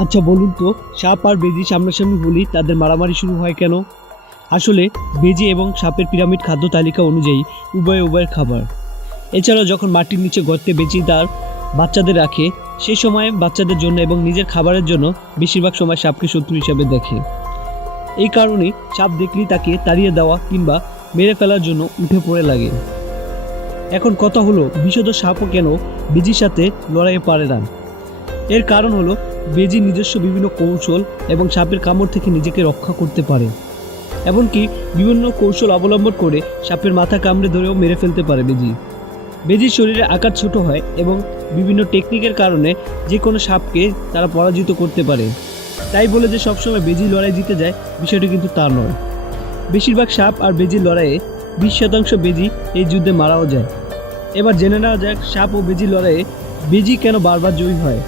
আচ্ছা বলুন তো, সাপ আর বেজি সামনাসামনি হলেই তাদের মারামারি শুরু হয় কেন? আসলে বেজি এবং সাপের পিরামিড খাদ্য তালিকা অনুযায়ী উভয়ের খাবার। এছাড়াও যখন মাটির নিচে গর্তে বেজি তার বাচ্চাদের রাখে, সেই সময় বাচ্চাদের জন্য এবং নিজের খাবারের জন্য বেশিরভাগ সময় সাপকে শত্রু হিসেবে দেখে। এই কারণে সাপ দেখলেই তাকে তাড়িয়ে দেওয়া কিংবা মেরে ফেলার জন্য উঠে পড়ে লাগে। এখন কথা হলো, বিষধর সাপও কেন বেজির সাথে লড়াইয়ে পারে না? এর কারণ হলো বেজি নিজস্ব বিভিন্ন কৌশল এবং সাপের কামড় থেকে নিজেকে রক্ষা করতে পারে। এমনকি বিভিন্ন কৌশল অবলম্বন করে সাপের মাথা কামড়ে ধরেও মেরে ফেলতে পারে বেজি। বেজির শরীরে আকার ছোট হয় এবং বিভিন্ন টেকনিকের কারণে যে কোনো সাপকে তারা পরাজিত করতে পারে। তাই বলে যে সবসময় বেজি লড়াই জিতে যায়, বিষয়টি কিন্তু তা নয়। বেশিরভাগ সাপ আর বেজির লড়াইয়ে 20% বেজি এই যুদ্ধে মারাও যায়। এবার জেনে নেওয়া যাক সাপ ও বেজির লড়াইয়ে বেজি কেন বারবার জয়ী হয়।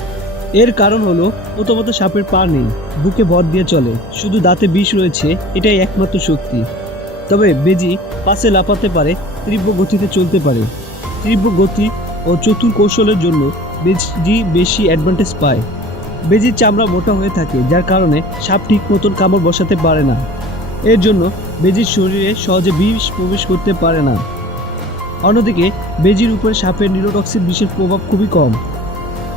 এর কারণ হলো, প্রথমত সাপের পা নেই, বুকে ভর দিয়ে চলে, শুধু দাঁতে বিষ রয়েছে, এটাই একমাত্র শক্তি। তবে বেজি পাশে লাফাতে পারে, তীব্র গতিতে চলতে পারে। তীব্র গতি ও চতুর কৌশলের জন্য বেজি বেশি অ্যাডভান্টেজ পায়। বেজির চামড়া মোটা হয়ে থাকে, যার কারণে সাপ ঠিক মতন কামড় বসাতে পারে না। এর জন্য বেজির শরীরে সহজে বিষ প্রবেশ করতে পারে না। অন্যদিকে বেজির উপরে সাপের নিউরোটক্সিক বিষের প্রভাব খুবই কম,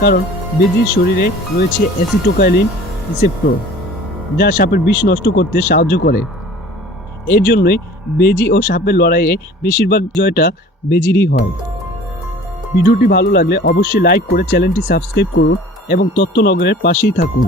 কারণ বেজির শরীরে রয়েছে অ্যাসিটোকাইলিন রিসেপ্টর, যা সাপের বিষ নষ্ট করতে সাহায্য করে। এর জন্যই বেজি ও সাপের লড়াইয়ে বেশিরভাগ জয়টা বেজিরই হয়। ভিডিওটি ভালো লাগলে অবশ্যই লাইক করে চ্যানেলটি সাবস্ক্রাইব করুন এবং তথ্যনগরের পাশেই থাকুন।